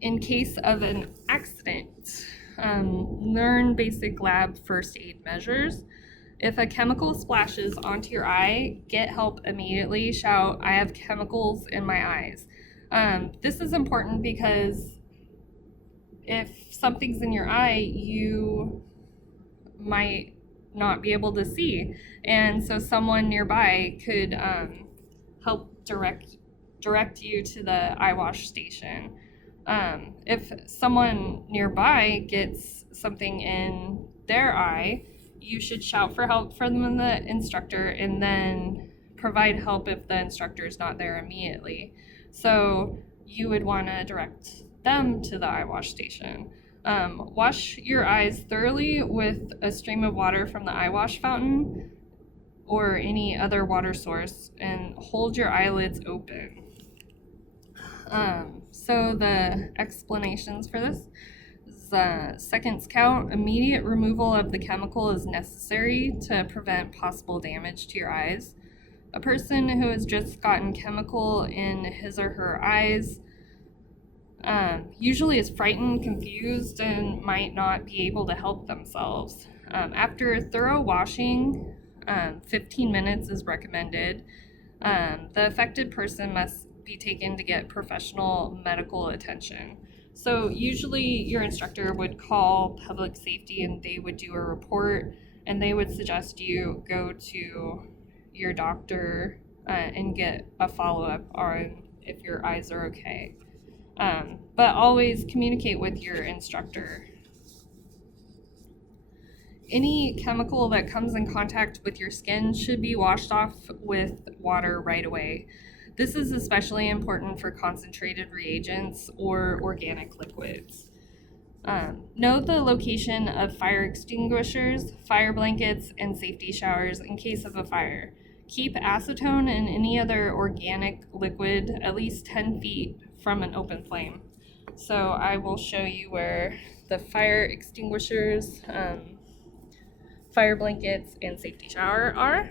In case of an accident, learn basic lab first aid measures. If a chemical splashes onto your eye, get help immediately. Shout, "I have chemicals in my eyes." This is important because if something's in your eye, you might not be able to see. And so someone nearby could help direct you to the eye wash station. If someone nearby gets something in their eye, you should shout for help from the instructor and then provide help if the instructor is not there immediately. So you would want to direct them to the eye wash station. Wash your eyes thoroughly with a stream of water from the eye wash fountain or any other water source, and hold your eyelids open. So the explanations for this is seconds count. Immediate removal of the chemical is necessary to prevent possible damage to your eyes. A person who has just gotten chemical in his or her eyes usually is frightened, confused, and might not be able to help themselves. After thorough washing, 15 minutes is recommended. The affected person must be taken to get professional medical attention. So usually your instructor would call public safety and they would do a report, and they would suggest you go to your doctor and get a follow-up on if your eyes are okay. But always communicate with your instructor. Any chemical that comes in contact with your skin should be washed off with water right away. This is especially important for concentrated reagents or organic liquids. Know the location of fire extinguishers, fire blankets, and safety showers in case of a fire. Keep acetone and any other organic liquid at least 10 feet from an open flame. So I will show you where the fire extinguishers, fire blankets, and safety shower are.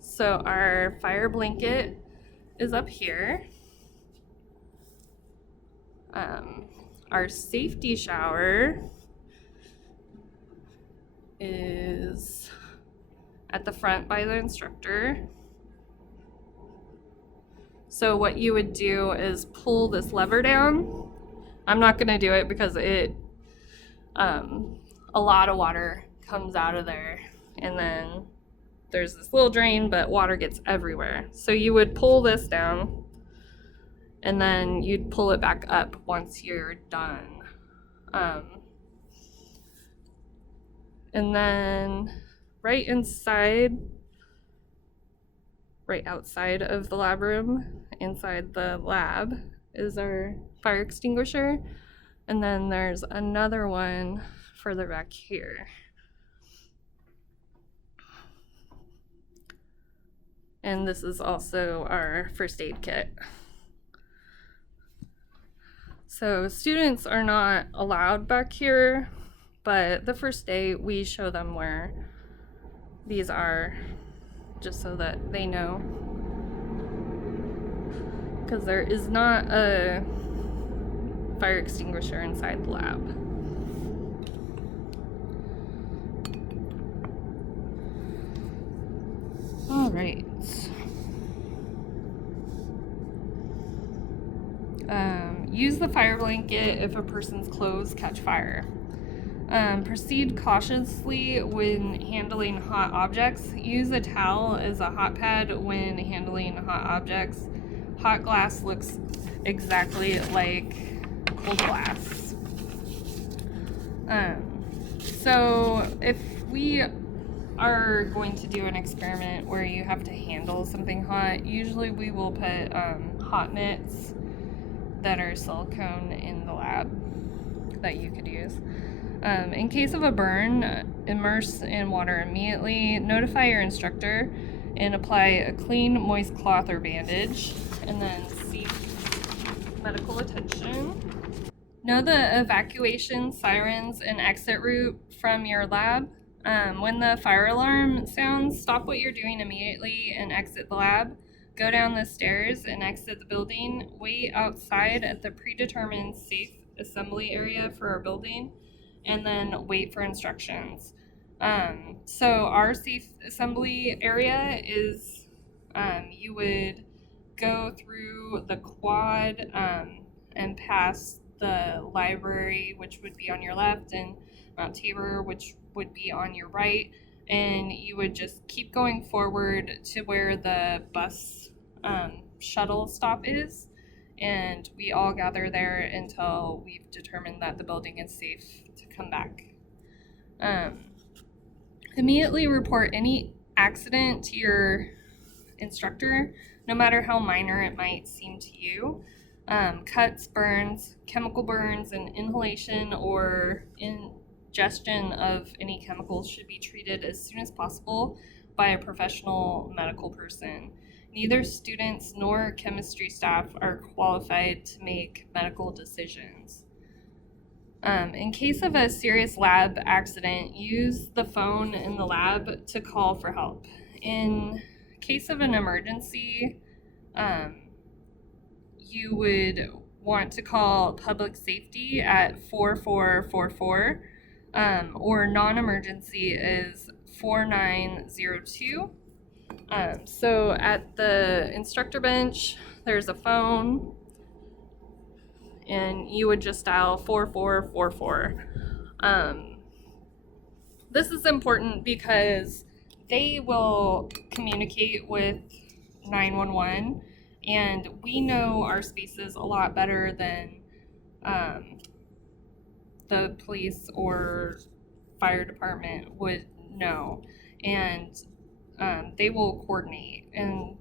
So our fire blanket is up here. Our safety shower is at the front by the instructor. So what you would do is pull this lever down. I'm not going to do it because a lot of water comes out of there, and then there's this little drain, but water gets everywhere. So you would pull this down, and then you'd pull it back up once you're done. And then right outside of the lab room, inside the lab, is our fire extinguisher. And then there's another one further back here. And this is also our first aid kit. So students are not allowed back here, but the first day we show them where these are, just so that they know. Because there is not a fire extinguisher inside the lab. All right. Use the fire blanket if a person's clothes catch fire. Proceed cautiously when handling hot objects. Use a towel as a hot pad when handling hot objects. Hot glass looks exactly like cold glass. So if we are going to do an experiment where you have to handle something hot, usually we will put hot mitts that are silicone in the lab that you could use. In case of a burn, immerse in water immediately, notify your instructor, and apply a clean, moist cloth or bandage, and then seek medical attention. Know the evacuation sirens and exit route from your lab. When the fire alarm sounds, stop what you're doing immediately and exit the lab. Go down the stairs and exit the building. Wait outside at the predetermined safe assembly area for our building, and then wait for instructions. So our safe assembly area is you would go through the quad and pass the library, which would be on your left, and Mount Tabor, which would be on your right. And you would just keep going forward to where the bus shuttle stop is. And we all gather there until we've determined that the building is safe to come back. Immediately report any accident to your instructor, no matter how minor it might seem to you. Cuts, burns, chemical burns, and inhalation or ingestion of any chemicals should be treated as soon as possible by a professional medical person. Neither students nor chemistry staff are qualified to make medical decisions. In case of a serious lab accident, use the phone in the lab to call for help. In case of an emergency, you would want to call public safety at 4444, or non-emergency is 4902. So at the instructor bench, there's a phone, and you would just dial 4444. This is important because they will communicate with 911, and we know our spaces a lot better than the police or fire department would know. And they will coordinate, and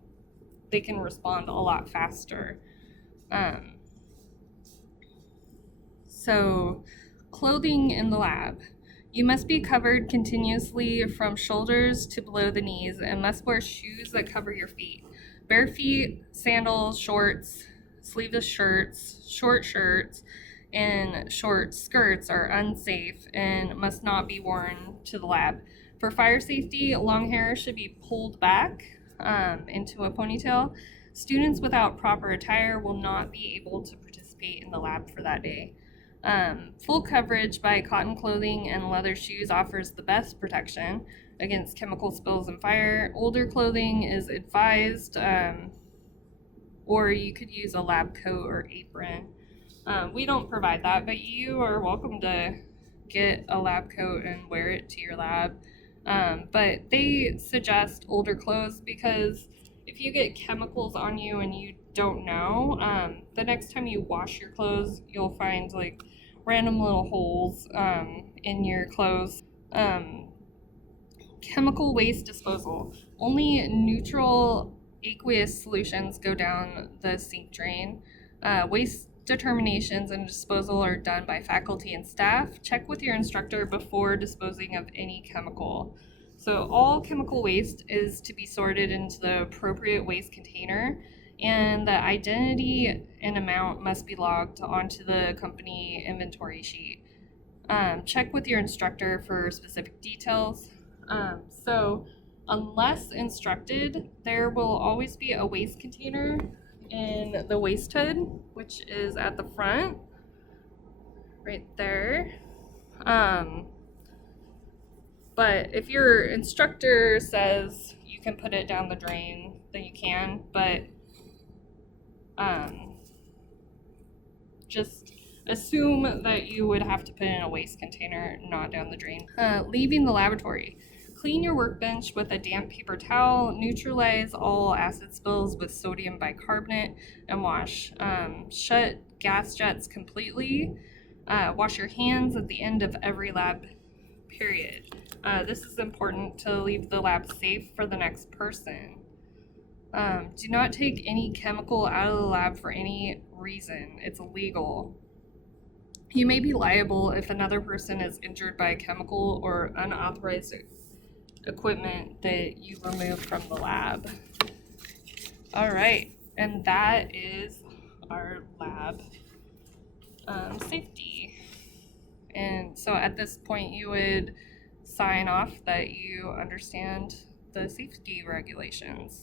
they can respond a lot faster. So, clothing in the lab. You must be covered continuously from shoulders to below the knees and must wear shoes that cover your feet. Bare feet, sandals, shorts, sleeveless shirts, short shirts, and short skirts are unsafe and must not be worn to the lab. For fire safety, long hair should be pulled back into a ponytail. Students without proper attire will not be able to participate in the lab for that day. Full coverage by cotton clothing and leather shoes offers the best protection against chemical spills and fire. Older clothing is advised, or you could use a lab coat or apron. We don't provide that, but you are welcome to get a lab coat and wear it to your lab. But they suggest older clothes because if you get chemicals on you and you don't know, the next time you wash your clothes, you'll find like random little holes in your clothes. Chemical waste disposal. Only neutral aqueous solutions go down the sink drain. Waste determinations and disposal are done by faculty and staff. Check with your instructor before disposing of any chemical. So all chemical waste is to be sorted into the appropriate waste container, and the identity and amount must be logged onto the company inventory sheet. Check with your instructor for specific details. So unless instructed, there will always be a waste container in the waste hood, which is at the front, right there. But if your instructor says you can put it down the drain, then you can, but just assume that you would have to put it in a waste container, not down the drain. Leaving the laboratory. Clean your workbench with a damp paper towel. Neutralize all acid spills with sodium bicarbonate and wash. Shut gas jets completely. Wash your hands at the end of every lab period. This is important to leave the lab safe for the next person. Do not take any chemical out of the lab for any reason. It's illegal. You may be liable if another person is injured by a chemical or unauthorized equipment that you removed from the lab. All right, and that is our lab safety. And so at this point, you would sign off that you understand the safety regulations.